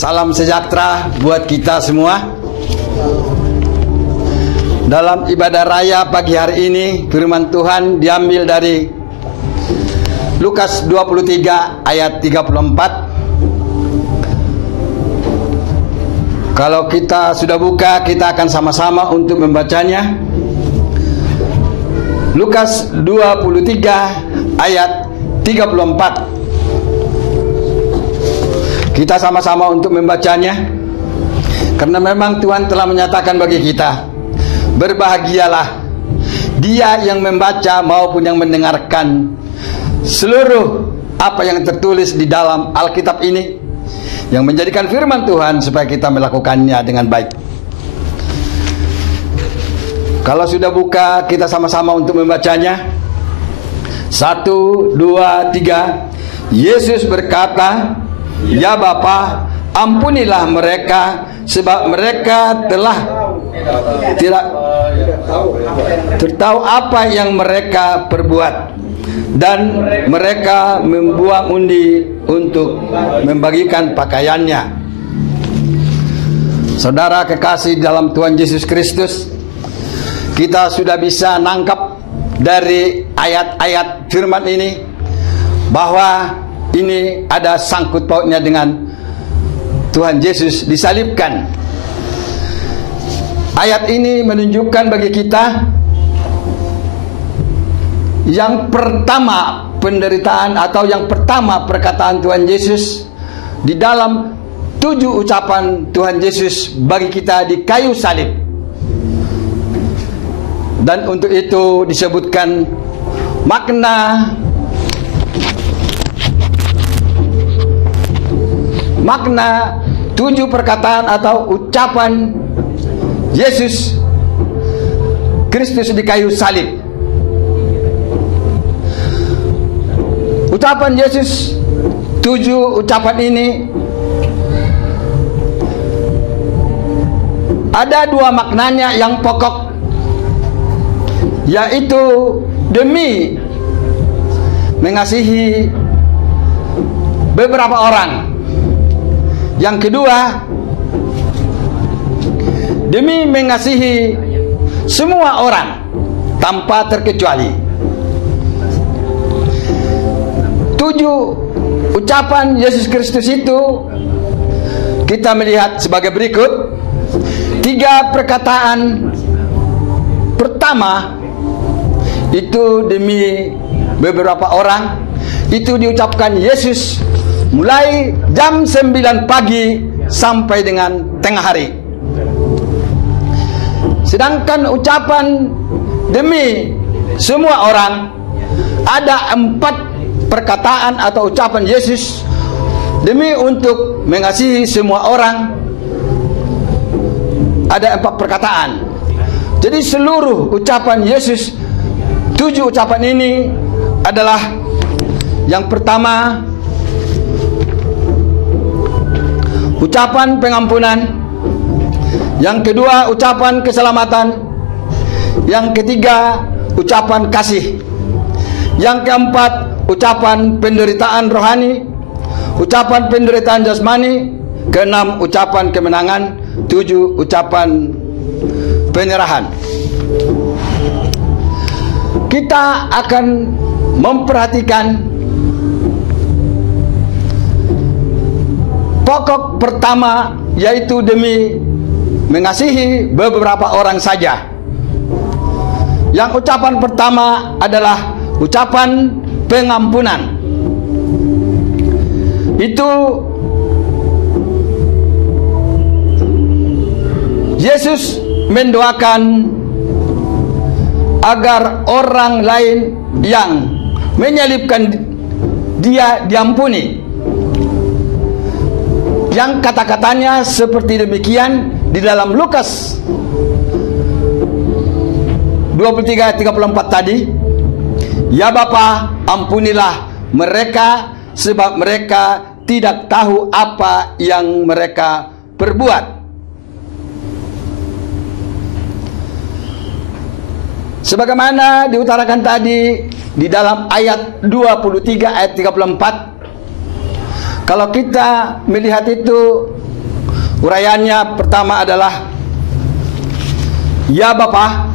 Salam sejahtera buat kita semua. Dalam ibadah raya pagi hari ini, firman Tuhan diambil dari Lukas 23 ayat 34. Kalau kita sudah buka, kita akan sama-sama untuk membacanya. Lukas 23 ayat 34. Kita sama-sama untuk membacanya, karena memang Tuhan telah menyatakan bagi kita, berbahagialah dia yang membaca maupun yang mendengarkan seluruh apa yang tertulis di dalam Alkitab ini, yang menjadikan firman Tuhan supaya kita melakukannya dengan baik. Kalau sudah buka, kita sama-sama untuk membacanya. 1, 2, 3. Yesus berkata, "Ya Bapa, ampunilah mereka, sebab mereka telah tidak tahu apa yang mereka perbuat, dan mereka membuang undi untuk membagikan pakaiannya." Saudara kekasih dalam Tuhan Yesus Kristus, kita sudah bisa nangkap dari ayat-ayat firman ini bahwa ini ada sangkut pautnya dengan Tuhan Yesus disalibkan. Ayat ini menunjukkan bagi kita yang pertama penderitaan atau yang pertama perkataan Tuhan Yesus di dalam 7 ucapan Tuhan Yesus bagi kita di kayu salib. Dan untuk itu disebutkan makna 7 perkataan atau ucapan Yesus Kristus di kayu salib. Ucapan Yesus 7 ucapan ini ada 2 maknanya yang pokok, yaitu demi mengasihi beberapa orang. Yang kedua, demi mengasihi semua orang tanpa terkecuali. 7 ucapan Yesus Kristus itu kita melihat sebagai berikut. 3 perkataan pertama itu demi beberapa orang, itu diucapkan Yesus mulai jam 9 pagi sampai dengan tengah hari. Sedangkan ucapan demi semua orang, ada 4 perkataan atau ucapan Yesus demi untuk mengasihi semua orang. Ada 4 perkataan. Jadi seluruh ucapan Yesus 7 ucapan ini adalah yang pertama ucapan pengampunan, yang kedua ucapan keselamatan, yang ketiga ucapan kasih, yang keempat ucapan penderitaan rohani, ucapan penderitaan jasmani, keenam ucapan kemenangan, 7 ucapan penyerahan. Kita akan memperhatikan pokok pertama, yaitu demi mengasihi beberapa orang saja. Yang ucapan pertama adalah ucapan pengampunan. Itu Yesus mendoakan agar orang lain yang menyalibkan dia diampuni. Yang kata-katanya seperti demikian di dalam Lukas 23:34 tadi. Ya Bapa, ampunilah mereka, sebab mereka tidak tahu apa yang mereka perbuat. Sebagaimana diutarakan tadi di dalam ayat 23 ayat 34, kalau kita melihat itu Uraiannya pertama adalah ya Bapa.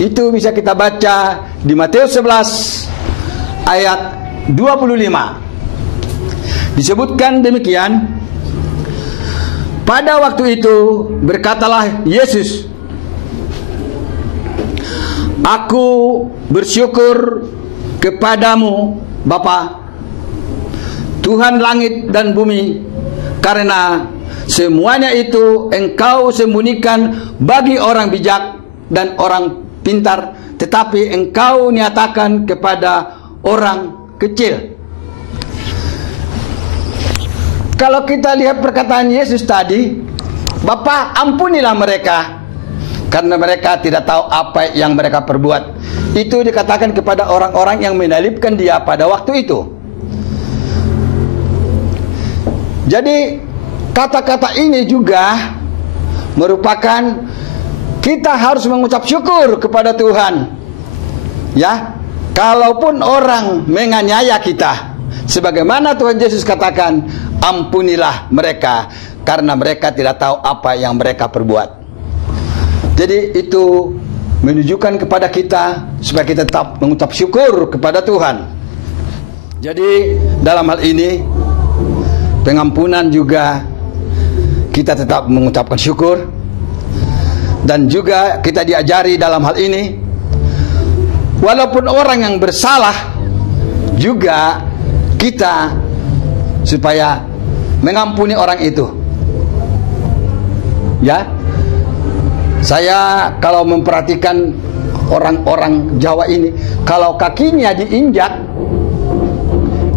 Itu bisa kita baca di Matius 11 ayat 25. Disebutkan demikian, pada waktu itu berkatalah Yesus, Aku bersyukur kepadamu Bapa, Tuhan langit dan bumi, karena semuanya itu Engkau sembunyikan bagi orang bijak dan orang pintar, tetapi Engkau nyatakan kepada orang kecil. Kalau kita lihat perkataan Yesus tadi, Bapa, ampunilah mereka, karena mereka tidak tahu apa yang mereka perbuat. Itu dikatakan kepada orang-orang yang menyalibkan Dia pada waktu itu. Jadi kata-kata ini juga merupakan kita harus mengucap syukur kepada Tuhan. Ya, kalaupun orang menganiaya kita, sebagaimana Tuhan Yesus katakan, ampunilah mereka, karena mereka tidak tahu apa yang mereka perbuat. Jadi itu menunjukkan kepada kita supaya kita tetap mengucap syukur kepada Tuhan. Jadi dalam hal ini pengampunan juga kita tetap mengucapkan syukur. Dan juga kita diajari dalam hal ini, walaupun orang yang bersalah juga kita supaya mengampuni orang itu. Ya, saya kalau memperhatikan orang-orang Jawa ini, kalau kakinya diinjak,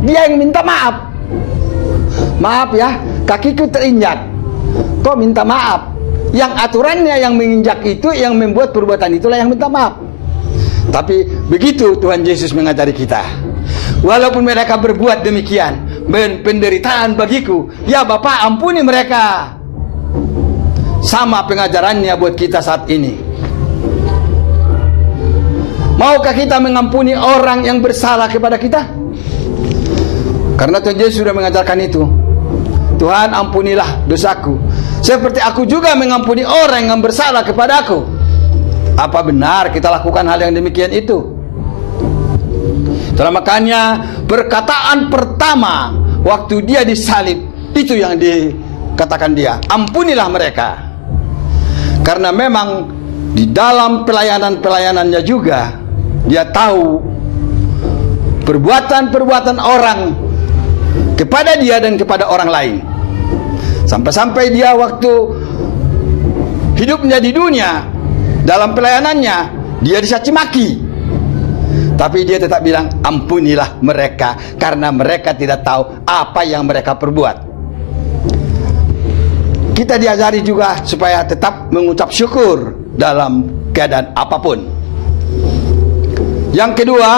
dia yang minta maaf. Maaf ya, kakiku terinjak, kok minta maaf? Yang aturannya yang menginjak itu, yang membuat perbuatan itulah yang minta maaf. Tapi begitu Tuhan Yesus mengajari kita. Walaupun mereka berbuat demikian, penderitaan bagiku, ya Bapa, ampuni mereka. Sama pengajarannya buat kita saat ini. Maukah kita mengampuni orang yang bersalah kepada kita? Karena Tuhan Yesus sudah mengajarkan itu. Tuhan, ampunilah dosaku, seperti aku juga mengampuni orang yang bersalah kepada aku. Apa benar kita lakukan hal yang demikian itu? Itulah makanya perkataan pertama waktu Dia disalib, itu yang dikatakan Dia, ampunilah mereka. Karena memang di dalam pelayanan-pelayanannya juga Dia tahu perbuatan-perbuatan orang kepada Dia dan kepada orang lain. Sampai-sampai Dia waktu hidupnya di dunia, dalam pelayanannya Dia dicaci maki, tapi Dia tetap bilang ampunilah mereka, karena mereka tidak tahu apa yang mereka perbuat. Kita diajari juga supaya tetap mengucap syukur dalam keadaan apapun. Yang kedua,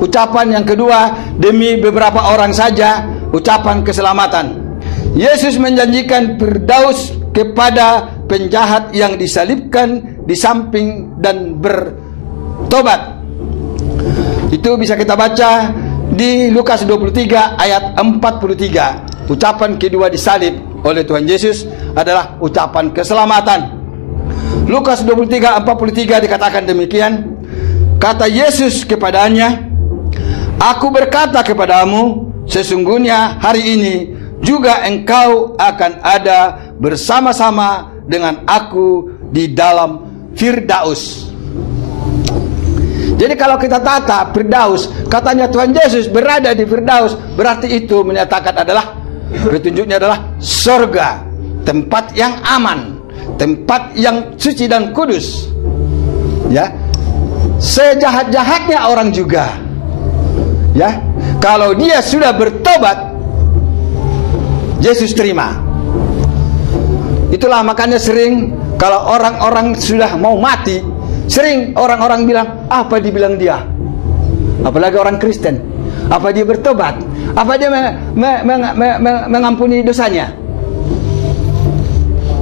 ucapan yang kedua, demi beberapa orang saja, ucapan keselamatan. Yesus menjanjikan firdaus kepada penjahat yang disalibkan di samping dan bertobat. Itu bisa kita baca di Lukas 23 ayat 43. Ucapan kedua disalib oleh Tuhan Yesus adalah ucapan keselamatan. Lukas 23:43 dikatakan demikian. Kata Yesus kepadanya, Aku berkata kepadamu, sesungguhnya hari ini juga engkau akan ada bersama-sama dengan aku di dalam Firdaus. Jadi kalau kita tata Firdaus, katanya Tuhan Yesus berada di Firdaus, berarti itu menyatakan adalah, petunjuknya adalah surga, tempat yang aman, tempat yang suci dan kudus. Ya, sejahat-jahatnya orang juga, ya, kalau dia sudah bertobat, Yesus terima. Itulah makanya sering kalau orang-orang sudah mau mati, sering orang-orang bilang, apa dibilang dia? Apalagi orang Kristen, apa dia bertobat? Apa dia mengampuni dosanya?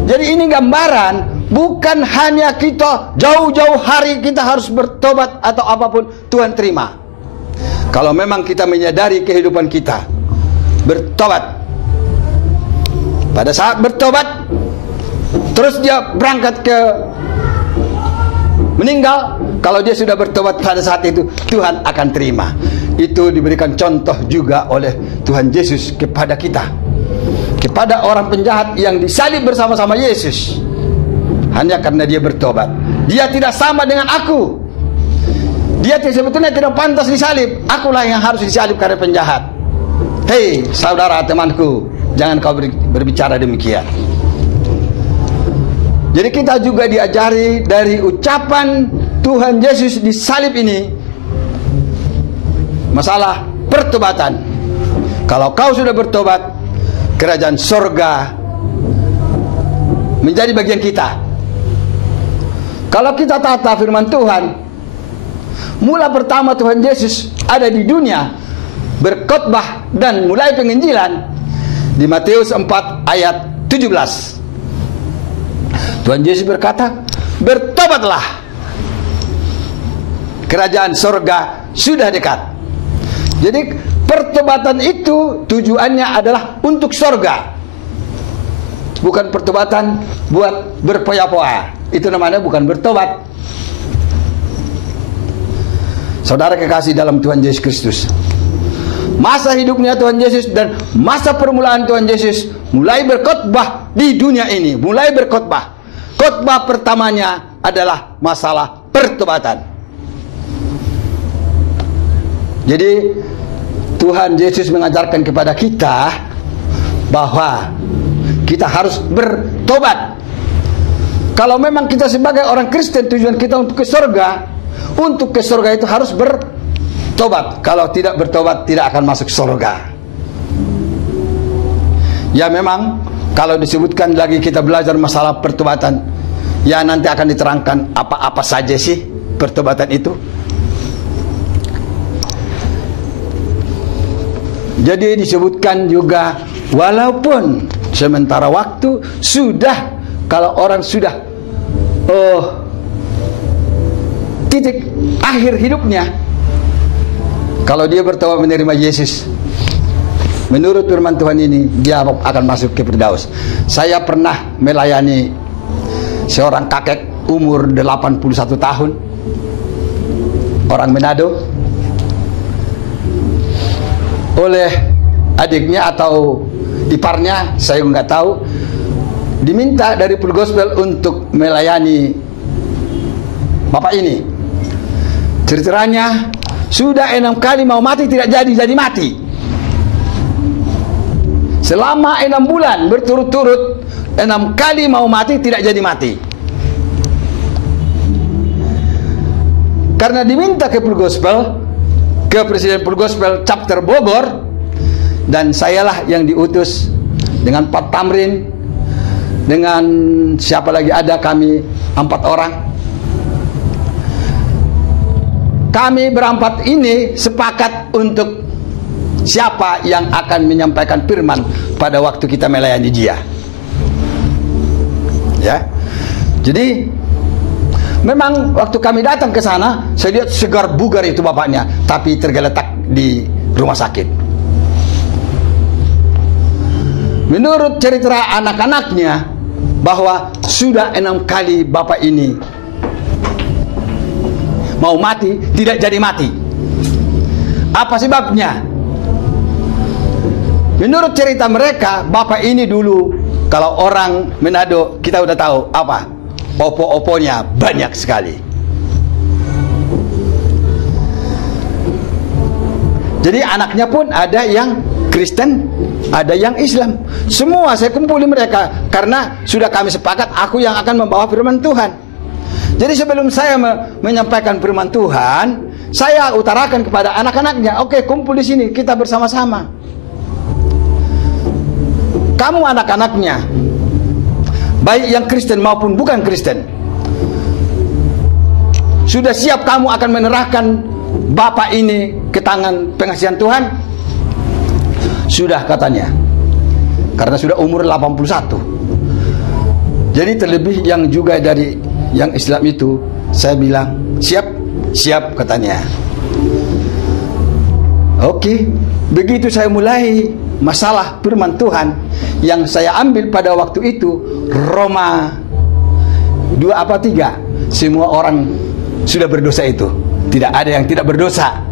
Jadi ini gambaran, bukan hanya kita jauh-jauh hari kita harus bertobat atau apapun, Tuhan terima. Kalau memang kita menyadari kehidupan kita, bertobat. Pada saat bertobat, terus dia berangkat ke meninggal, kalau dia sudah bertobat pada saat itu, Tuhan akan terima. Itu diberikan contoh juga oleh Tuhan Yesus kepada kita, kepada orang penjahat yang disalib bersama-sama Yesus. Hanya karena dia bertobat. Dia tidak sama dengan aku. Dia sebetulnya tidak pantas disalib. Akulah yang harus disalib karena penjahat. Hei saudara temanku, jangan kau berbicara demikian. Jadi kita juga diajari dari ucapan Tuhan Yesus disalib ini, masalah pertobatan. Kalau kau sudah bertobat, kerajaan sorga menjadi bagian kita. Kalau kita tata firman Tuhan, mula pertama Tuhan Yesus ada di dunia, berkhotbah dan mulai penginjilan di Matius 4 ayat 17. Tuhan Yesus berkata, bertobatlah, kerajaan sorga sudah dekat. Jadi pertobatan itu tujuannya adalah untuk sorga, bukan pertobatan buat berpoya-poya. Itu namanya bukan bertobat. Saudara kekasih dalam Tuhan Yesus Kristus, masa hidupnya Tuhan Yesus dan masa permulaan Tuhan Yesus mulai berkhotbah di dunia ini, mulai berkhotbah. Khotbah pertamanya adalah masalah pertobatan. Jadi Tuhan Yesus mengajarkan kepada kita bahwa kita harus bertobat. Kalau memang kita sebagai orang Kristen, tujuan kita untuk ke surga, untuk ke surga itu harus bertobat. Kalau tidak bertobat, tidak akan masuk surga. Ya memang, kalau disebutkan lagi kita belajar masalah pertobatan, ya nanti akan diterangkan apa-apa saja sih pertobatan itu. Jadi disebutkan juga, walaupun sementara waktu sudah, kalau orang sudah titik akhir hidupnya, kalau dia bertobat menerima Yesus, menurut firman Tuhan ini, dia akan masuk ke Firdaus. Saya pernah melayani seorang kakek umur 81 tahun, orang Manado, oleh adiknya atau iparnya, saya nggak tahu, diminta dari Full Gospel untuk melayani bapak ini. Ceritanya, sudah 6 kali mau mati tidak jadi mati. Selama 6 bulan berturut-turut, 6 kali mau mati tidak jadi mati. Karena diminta ke Full Gospel, ke Presiden Full Gospel chapter Bogor, dan sayalah yang diutus dengan Pak Tamrin, dengan siapa lagi ada, kami 4 orang. Kami berempat ini sepakat untuk siapa yang akan menyampaikan firman pada waktu kita melayani dia. Ya. Jadi memang waktu kami datang ke sana, saya lihat segar bugar itu bapaknya, tapi tergeletak di rumah sakit. Menurut cerita anak-anaknya, bahwa sudah 6 kali bapak ini mau mati tidak jadi mati. Apa sebabnya? Menurut cerita mereka, bapak ini dulu, kalau orang Manado kita udah tahu apa, opo-oponya banyak sekali. Jadi anaknya pun ada yang Kristen, ada yang Islam. Semua saya kumpuli mereka, karena sudah kami sepakat aku yang akan membawa firman Tuhan. Jadi sebelum saya menyampaikan firman Tuhan, saya utarakan kepada anak-anaknya, oke, kumpul di sini, kita bersama-sama. Kamu anak-anaknya, baik yang Kristen maupun bukan Kristen, sudah siap kamu akan menyerahkan bapak ini ke tangan pengasihan Tuhan? Sudah, katanya, karena sudah umur 81. Jadi terlebih yang juga dari yang Islam itu, saya bilang siap, siap, katanya. Oke, begitu saya mulai masalah firman Tuhan yang saya ambil pada waktu itu Roma 2 apa 3, semua orang sudah berdosa itu, tidak ada yang tidak berdosa.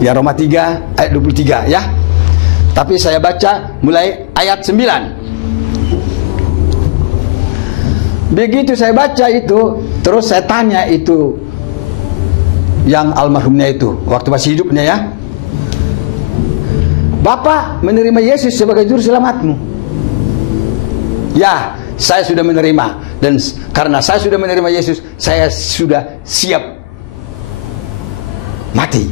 Ya, Roma 3 ayat 23 ya. Tapi saya baca mulai ayat 9. Begitu saya baca itu, terus saya tanya itu yang almarhumnya itu waktu masih hidupnya ya, Bapak menerima Yesus sebagai juru selamatmu? Ya, saya sudah menerima. Dan karena saya sudah menerima Yesus, saya sudah siap mati.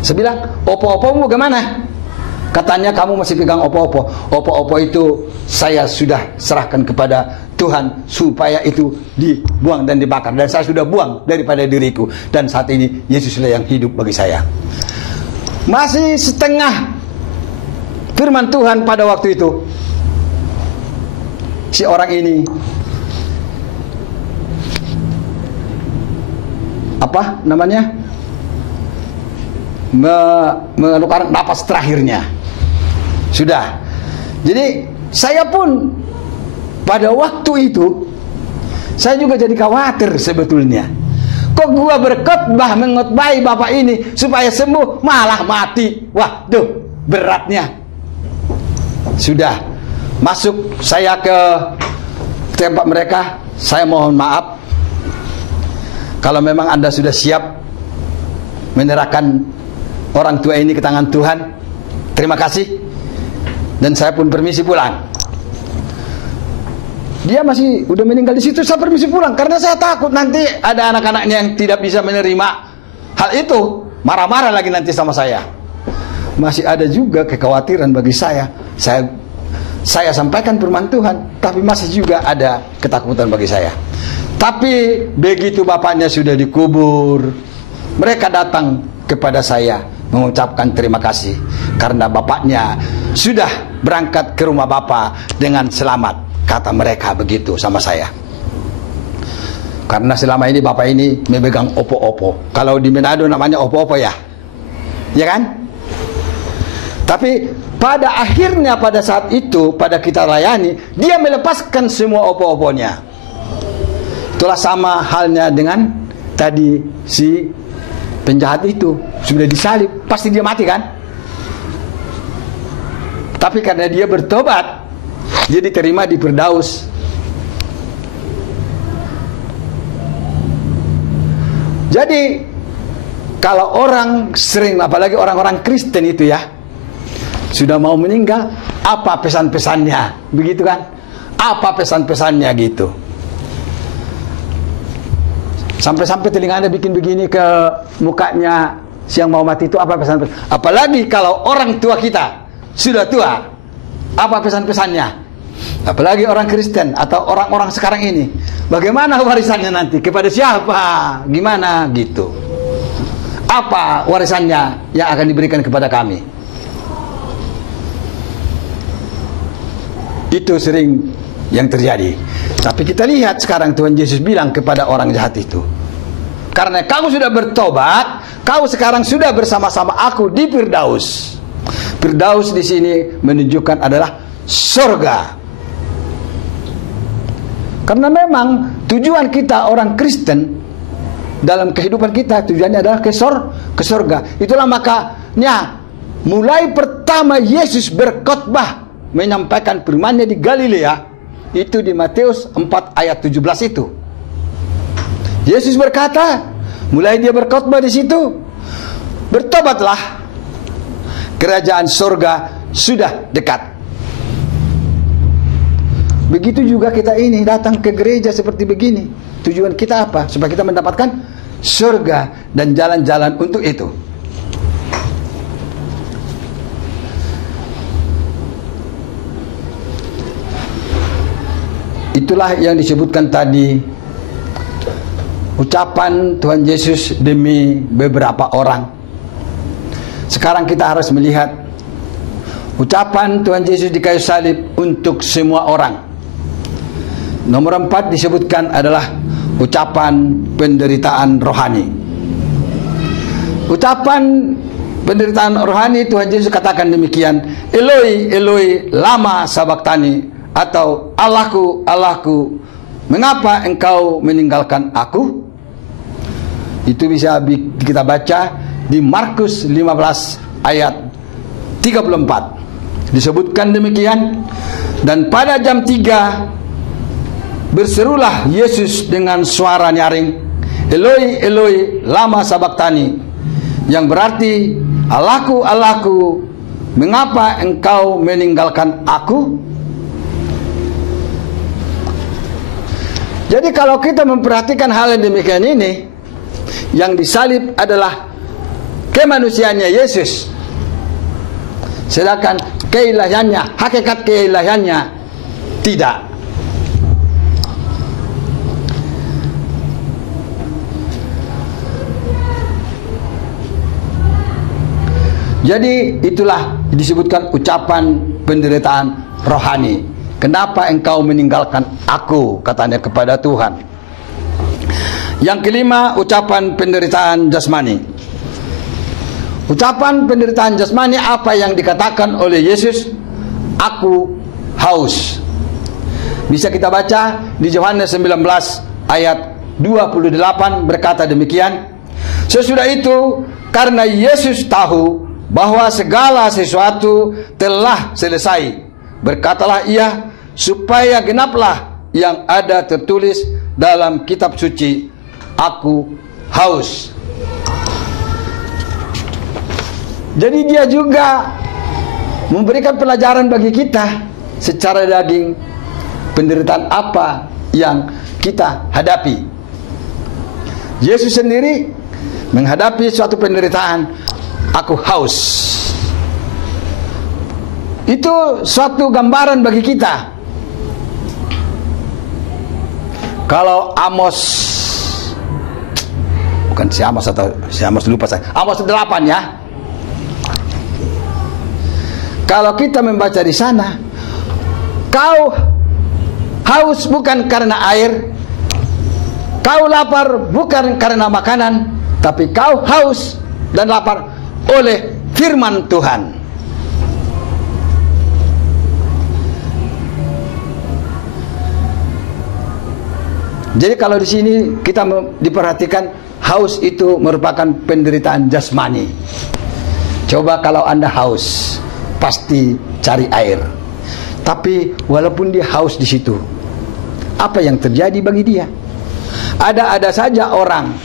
Saya bilang, opo-opomu gimana? Katanya kamu masih pegang opo-opo. Opo-opo itu saya sudah serahkan kepada Tuhan supaya itu dibuang dan dibakar. Dan saya sudah buang daripada diriku. Dan saat ini Yesuslah yang hidup bagi saya. Masih setengah firman Tuhan pada waktu itu. Si orang ini apa namanya, mengeluarkan napas terakhirnya. Sudah. Jadi saya pun pada waktu itu saya juga jadi khawatir sebetulnya. Kok gua berkhotbah mengkhotbahi bapak ini supaya sembuh malah mati. Waduh, beratnya. Sudah masuk saya ke tempat mereka. Saya mohon maaf kalau memang Anda sudah siap menyerahkan orang tua ini ke tangan Tuhan. Terima kasih. Dan saya pun permisi pulang. Dia masih udah meninggal di situ, saya permisi pulang karena saya takut nanti ada anak-anaknya yang tidak bisa menerima hal itu, marah-marah lagi nanti sama saya. Masih ada juga kekhawatiran bagi saya. Saya sampaikan firman Tuhan, tapi masih juga ada ketakutan bagi saya. Tapi begitu bapaknya sudah dikubur, mereka datang kepada saya mengucapkan terima kasih karena bapaknya sudah berangkat ke rumah bapak dengan selamat. Kata mereka begitu sama saya. Karena selama ini bapak ini memegang opo-opo. Kalau di Manado namanya opo-opo ya, ya kan? Tapi pada akhirnya pada saat itu, pada kita layani, dia melepaskan semua opo-oponya. Itulah sama halnya dengan tadi si penjahat itu, sudah disalib, pasti dia mati kan? Tapi karena dia bertobat, dia diterima di Firdaus. Jadi kalau orang sering, apalagi orang-orang Kristen itu ya, sudah mau meninggal, apa pesan-pesannya? Begitu kan? Apa pesan-pesannya gitu? Sampai-sampai telinga Anda bikin begini ke mukanya si yang mau mati itu, apa pesan-pesan? Apalagi kalau orang tua kita sudah tua, apa pesan-pesannya? Apalagi orang Kristen atau orang-orang sekarang ini, bagaimana warisannya nanti? Kepada siapa? Gimana gitu? Apa warisannya yang akan diberikan kepada kami? Itu sering yang terjadi. Tapi kita lihat sekarang Tuhan Yesus bilang kepada orang jahat itu, karena kamu sudah bertobat, kau sekarang sudah bersama-sama aku di Firdaus. Firdaus di sini menunjukkan adalah surga. Karena memang tujuan kita orang Kristen dalam kehidupan kita, tujuannya adalah ke surga. Itulah makanya mulai pertama Yesus berkhotbah menyampaikan firman-Nya di Galilea itu di Matius 4 ayat 17 itu. Yesus berkata, mulai dia berkhotbah di situ, bertobatlah, kerajaan surga sudah dekat. Begitu juga kita ini datang ke gereja seperti begini. Tujuan kita apa? Supaya kita mendapatkan surga dan jalan-jalan untuk itu. Itulah yang disebutkan tadi, ucapan Tuhan Yesus demi beberapa orang. Sekarang kita harus melihat ucapan Tuhan Yesus di kayu salib untuk semua orang. Nomor 4 disebutkan adalah ucapan penderitaan rohani. Ucapan penderitaan rohani, Tuhan Yesus katakan demikian, Eloi, Eloi, lama sabachthani, atau Allahku, Allahku, mengapa engkau meninggalkan aku? Itu bisa kita baca di Markus 15 ayat 34. Disebutkan demikian. Dan pada jam 3 berserulah Yesus dengan suara nyaring, Eloi, Eloi, lama sabachthani, yang berarti, Allahku, Allahku, mengapa engkau meninggalkan aku? Jadi kalau kita memperhatikan hal yang demikian ini, yang disalib adalah kemanusiaannya Yesus, sedangkan keilahiannya, hakikat keilahiannya tidak. Jadi itulah disebutkan ucapan penderitaan rohani. Kenapa engkau meninggalkan aku, katanya kepada Tuhan. Yang kelima, ucapan penderitaan jasmani. Ucapan penderitaan jasmani apa yang dikatakan oleh Yesus? Aku haus. Bisa kita baca di Yohanes 19 ayat 28 berkata demikian. Sesudah itu, karena Yesus tahu bahwa segala sesuatu telah selesai, berkatalah ia, supaya genaplah yang ada tertulis dalam kitab suci, aku haus. Jadi dia juga memberikan pelajaran bagi kita secara daging, penderitaan apa yang kita hadapi. Yesus sendiri menghadapi suatu penderitaan, aku haus. Itu suatu gambaran bagi kita. Kalau Amos, bukan si Amos, atau si Amos lupa saya, Amos 8 ya. Kalau kita membaca di sana, kau haus bukan karena air, kau lapar bukan karena makanan, tapi kau haus dan lapar oleh firman Tuhan. Jadi kalau di sini kita diperhatikan, haus itu merupakan penderitaan jasmani. Coba kalau Anda haus, pasti cari air. Tapi walaupun dia haus di situ, apa yang terjadi bagi dia? Ada saja orang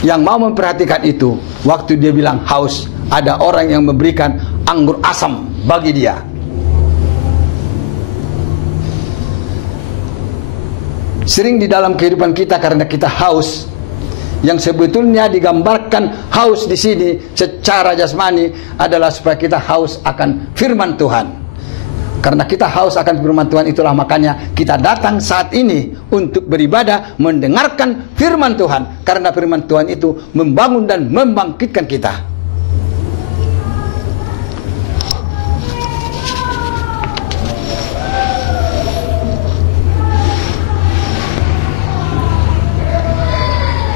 yang mau memperhatikan itu. Waktu dia bilang haus, ada orang yang memberikan anggur asam bagi dia. Sering di dalam kehidupan kita, karena kita haus, yang sebetulnya digambarkan haus di sini secara jasmani adalah supaya kita haus akan firman Tuhan. Karena kita haus akan firman Tuhan, itulah makanya kita datang saat ini untuk beribadah, mendengarkan firman Tuhan. Karena firman Tuhan itu membangun dan membangkitkan kita.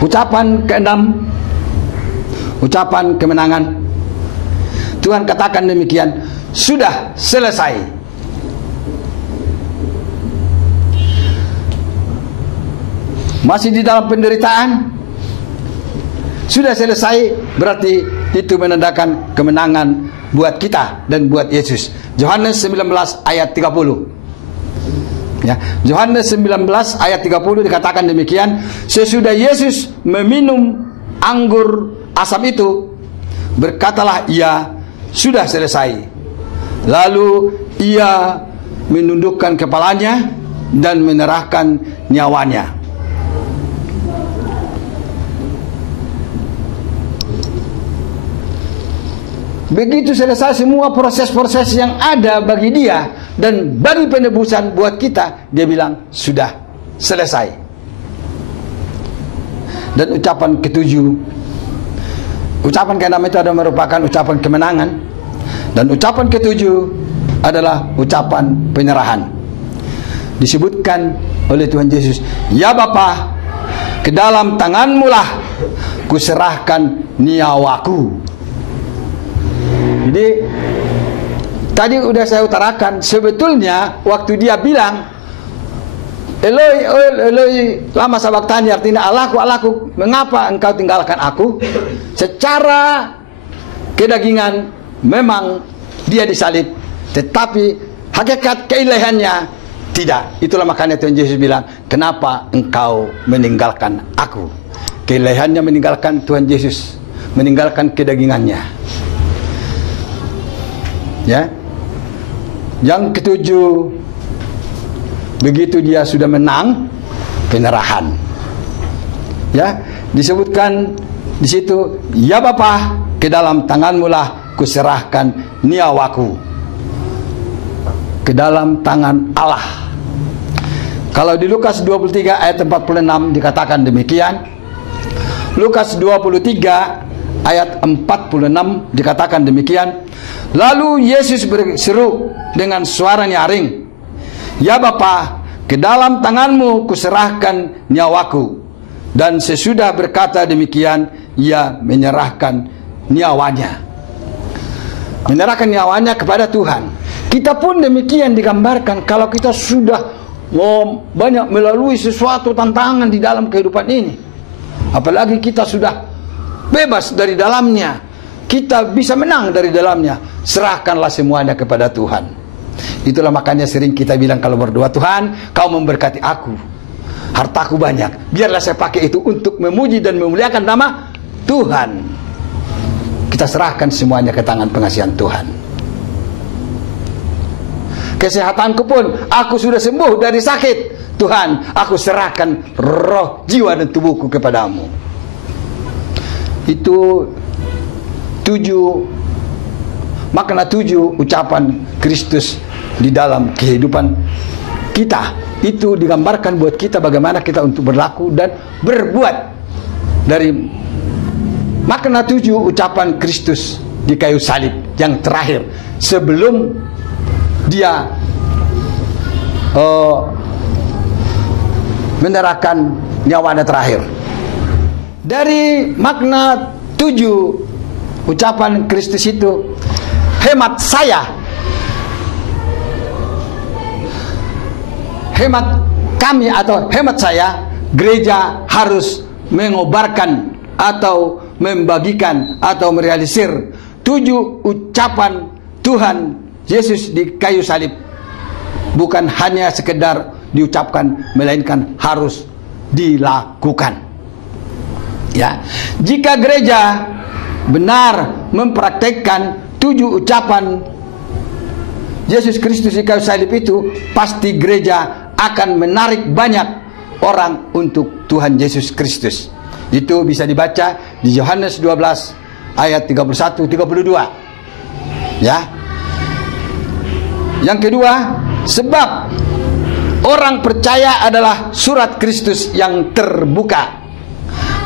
Ucapan keenam, ucapan kemenangan. Tuhan katakan demikian, sudah selesai. Masih di dalam penderitaan, sudah selesai, berarti itu menandakan kemenangan buat kita dan buat Yesus. Yohanes 19 ayat 30. Ya, Yohanes 19 ayat 30 dikatakan demikian, sesudah Yesus meminum anggur asam itu, berkatalah ia, sudah selesai. Lalu ia menundukkan kepalanya dan menyerahkan nyawanya. Begitu selesai semua proses-proses yang ada bagi dia dan bagi penebusan buat kita, dia bilang sudah selesai. Dan ucapan ketujuh, ucapan keenam itu adalah merupakan ucapan kemenangan, dan ucapan ketujuh adalah ucapan penyerahan. Disebutkan oleh Tuhan Yesus, ya Bapa, ke dalam tanganmu lah kuserahkan nyawaku. Jadi tadi udah saya utarakan, sebetulnya waktu dia bilang Eloi, Eloi, lama sabachthani, artinya Allahku, Allahku, mengapa engkau tinggalkan aku? Secara kedagingan memang dia disalib, tetapi hakikat keilahiannya tidak. Itulah makanya Tuhan Yesus bilang, kenapa engkau meninggalkan aku? Keilahiannya meninggalkan Tuhan Yesus, meninggalkan kedagingannya. Ya. Yang ketujuh, begitu dia sudah menang, penyerahan. Ya, disebutkan di situ, ya Bapa, ke dalam tanganmu lah kuserahkan nyawaku. Ke dalam tangan Allah. Kalau di Lukas 23 ayat 46 dikatakan demikian. Lukas 23 ayat 46 dikatakan demikian. Lalu Yesus berseru dengan suara nyaring, ya Bapa, ke dalam tanganmu kuserahkan nyawaku. Dan sesudah berkata demikian, ia menyerahkan nyawanya. Menyerahkan nyawanya kepada Tuhan. Kita pun demikian digambarkan. Kalau kita sudah banyak melalui sesuatu tantangan di dalam kehidupan ini, apalagi kita sudah bebas dari dalamnya, kita bisa menang dari dalamnya, serahkanlah semuanya kepada Tuhan. Itulah makanya sering kita bilang kalau berdoa, Tuhan, kau memberkati aku, hartaku banyak, biarlah saya pakai itu untuk memuji dan memuliakan nama Tuhan. Kita serahkan semuanya ke tangan pengasihan Tuhan. Kesehatanku pun, aku sudah sembuh dari sakit, Tuhan, aku serahkan roh, jiwa dan tubuhku kepadamu. Itu makna 7 ucapan Kristus di dalam kehidupan kita. Itu digambarkan buat kita bagaimana kita untuk berlaku dan berbuat. Dari makna 7 ucapan Kristus di kayu salib yang terakhir sebelum dia menyerahkan nyawanya terakhir. Dari makna 7 ucapan Kristus itu, hemat kami atau hemat saya, gereja harus mengobarkan atau membagikan atau merealisir 7 ucapan Tuhan Yesus di kayu salib. Bukan hanya sekedar diucapkan, melainkan harus dilakukan. Ya, jika gereja benar mempraktekkan 7 ucapan Yesus Kristus di kayu salib itu, pasti gereja akan menarik banyak orang untuk Tuhan Yesus Kristus. Itu bisa dibaca di Yohanes 12 ayat 31-32. Ya. Yang kedua, sebab orang percaya adalah surat Kristus yang terbuka.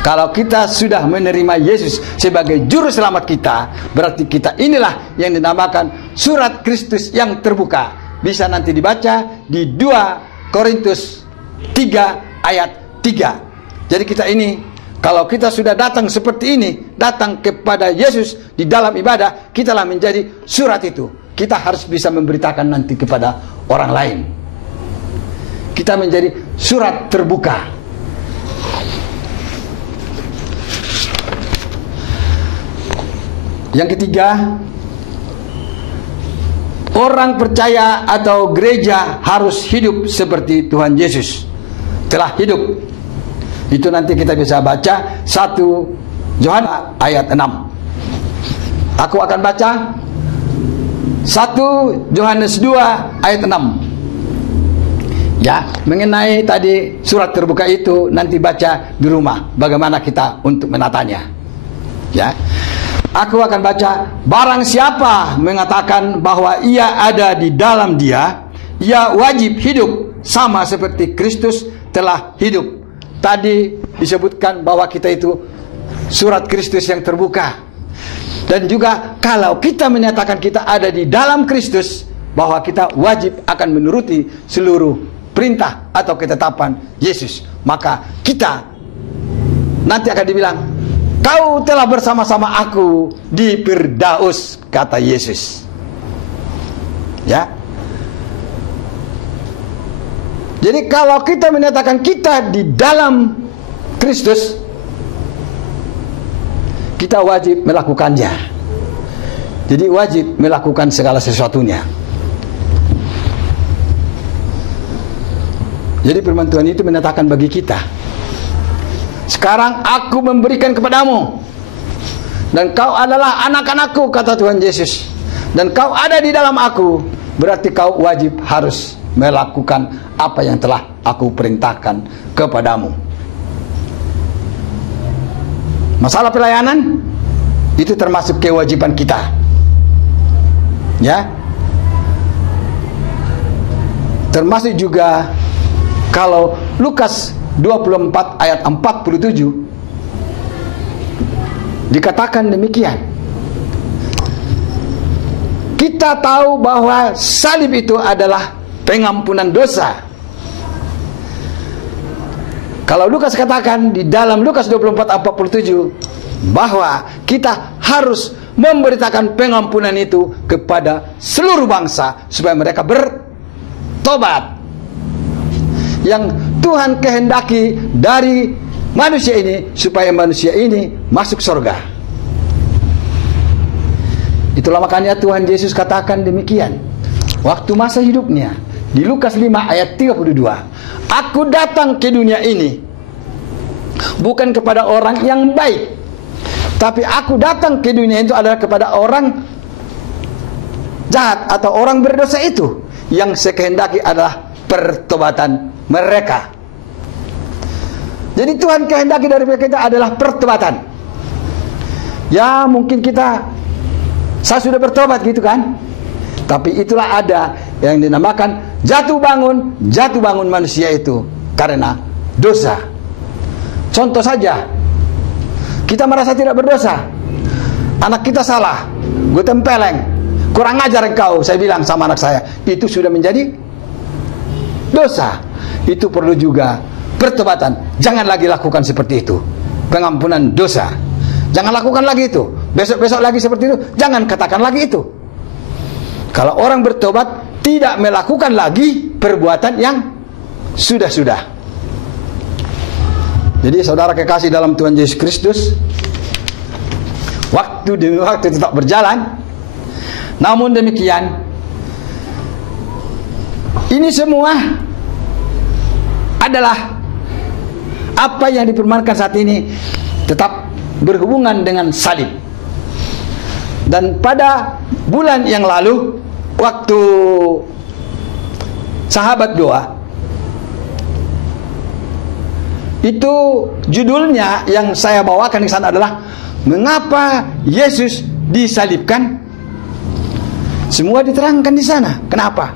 Kalau kita sudah menerima Yesus sebagai juru selamat kita, berarti kita inilah yang dinamakan surat Kristus yang terbuka. Bisa nanti dibaca di 2 Korintus 3 ayat 3. Jadi kita ini, kalau kita sudah datang seperti ini, datang kepada Yesus di dalam ibadah, kitalah menjadi surat itu. Kita harus bisa memberitakan nanti kepada orang lain. Kita menjadi surat terbuka. Yang ketiga, orang percaya atau gereja harus hidup seperti Tuhan Yesus telah hidup. Itu nanti kita bisa baca 1 Yohanes ayat 6. Aku akan baca 1 Yohanes 2 ayat 6. Ya, mengenai tadi surat terbuka itu nanti baca di rumah bagaimana kita untuk menatanya. Ya. Aku akan baca, barang siapa mengatakan bahwa ia ada di dalam dia, ia wajib hidup sama seperti Kristus telah hidup. Tadi disebutkan bahwa kita itu surat Kristus yang terbuka. Dan juga kalau kita menyatakan kita ada di dalam Kristus, bahwa kita wajib akan menuruti seluruh perintah atau ketetapan Yesus. Maka kita nanti akan dibilang, kau telah bersama-sama aku di Firdaus, kata Yesus. Ya. Jadi kalau kita menyatakan kita di dalam Kristus, kita wajib melakukannya. Jadi wajib melakukan segala sesuatunya. Jadi firman Tuhan itu menyatakan bagi kita, sekarang aku memberikan kepadamu, dan kau adalah anak-anakku, kata Tuhan Yesus, dan kau ada di dalam aku, berarti kau wajib harus melakukan apa yang telah aku perintahkan kepadamu. Masalah pelayanan itu termasuk kewajiban kita, ya. Termasuk juga kalau Lukas 24 ayat 47 dikatakan demikian. Kita tahu bahwa salib itu adalah pengampunan dosa. Kalau Lukas katakan di dalam Lukas 24 ayat 47 bahwa kita harus memberitakan pengampunan itu kepada seluruh bangsa supaya mereka bertobat. Yang Tuhan kehendaki dari manusia ini supaya manusia ini masuk surga. Itulah makanya Tuhan Yesus katakan demikian waktu masa hidupnya di Lukas 5 ayat 32. Aku datang ke dunia ini bukan kepada orang yang baik, tapi aku datang ke dunia itu adalah kepada orang jahat atau orang berdosa itu, yang sekehendaki adalah pertobatan mereka. Jadi Tuhan kehendaki dari kita adalah pertobatan. Ya mungkin saya sudah bertobat gitu kan, tapi itulah ada yang dinamakan jatuh bangun manusia itu karena dosa. Contoh saja, kita merasa tidak berdosa, anak kita salah, gue tempeleng, kurang ajar engkau, saya bilang sama anak saya, itu sudah menjadi dosa. Itu perlu juga pertobatan. Jangan lagi lakukan seperti itu, pengampunan dosa. Jangan lakukan lagi itu. Besok-besok lagi seperti itu, jangan katakan lagi itu. Kalau orang bertobat, tidak melakukan lagi perbuatan yang sudah-sudah. Jadi saudara kekasih dalam Tuhan Yesus Kristus, waktu demi waktu tetap berjalan. Namun demikian, ini semua adalah apa yang dipermankan saat ini tetap berhubungan dengan salib. Dan pada bulan yang lalu, waktu sahabat doa, itu judulnya yang saya bawakan di sana adalah mengapa Yesus disalibkan. Semua diterangkan di sana. Kenapa?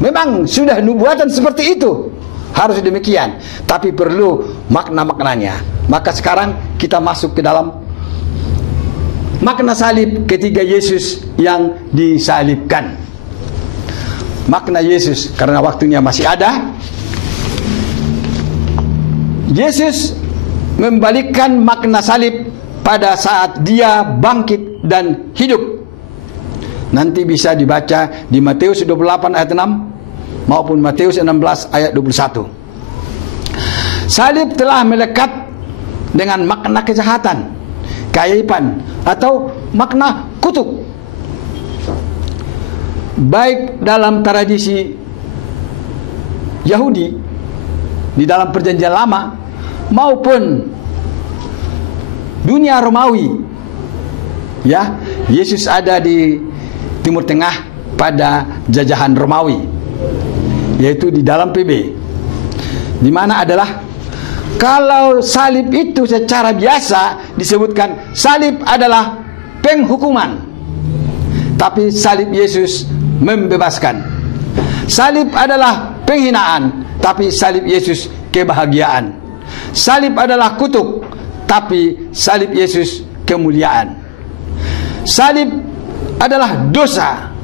Memang sudah nubuatan seperti itu, harus demikian, tapi perlu makna-maknanya. Maka sekarang kita masuk ke dalam makna salib ketika Yesus yang disalibkan. Makna Yesus, karena waktunya masih ada, Yesus membalikkan makna salib pada saat dia bangkit dan hidup. Nanti bisa dibaca di Matius 28 ayat 6 maupun Matius 16 ayat 21. Salib telah melekat dengan makna kejahatan, keaiban, atau makna kutuk, baik dalam tradisi Yahudi di dalam perjanjian lama maupun dunia Romawi. Ya, Yesus ada di Timur Tengah pada jajahan Romawi, yaitu di dalam PB, di mana adalah kalau salib itu secara biasa disebutkan salib adalah penghukuman, tapi salib Yesus membebaskan. Salib adalah penghinaan, tapi salib Yesus kebahagiaan. Salib adalah kutuk, tapi salib Yesus kemuliaan. Salib adalah dosa,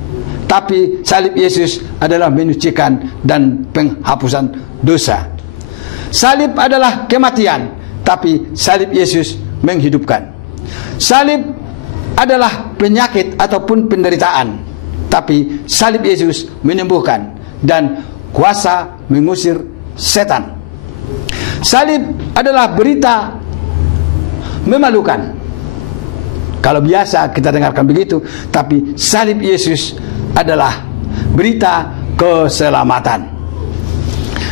tapi salib Yesus adalah menyucikan dan penghapusan dosa. Salib adalah kematian, tapi salib Yesus menghidupkan. Salib adalah penyakit ataupun penderitaan, tapi salib Yesus menyembuhkan dan kuasa mengusir setan. Salib adalah berita memalukan. Kalau biasa kita dengarkan begitu, tapi salib Yesus adalah berita keselamatan.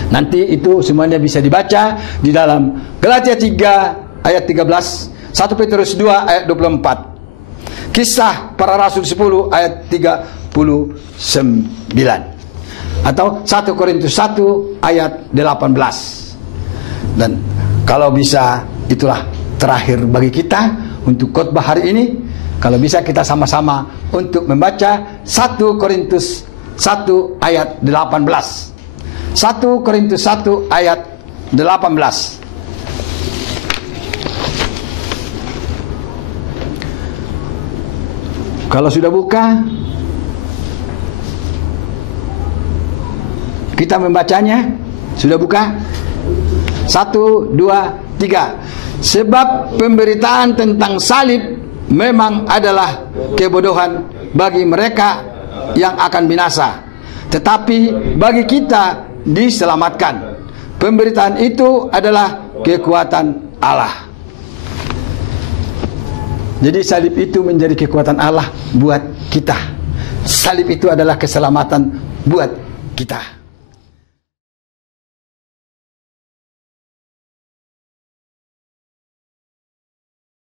Nanti itu semuanya bisa dibaca di dalam Galatia 3 ayat 13, 1 Petrus 2 ayat 24, Kisah Para Rasul 10 ayat 39, atau 1 Korintus 1 ayat 18. Dan kalau bisa, itulah terakhir bagi kita untuk khotbah hari ini. Kalau bisa kita sama-sama untuk membaca 1 Korintus 1 ayat 18. 1 Korintus 1 ayat 18. Kalau sudah buka, kita membacanya. Sudah buka? 1, 2, 3. Sebab pemberitaan tentang salib memang adalah kebodohan bagi mereka yang akan binasa, tetapi bagi kita diselamatkan. Pemberitaan itu adalah kekuatan Allah. Jadi salib itu menjadi kekuatan Allah buat kita. Salib itu adalah keselamatan buat kita.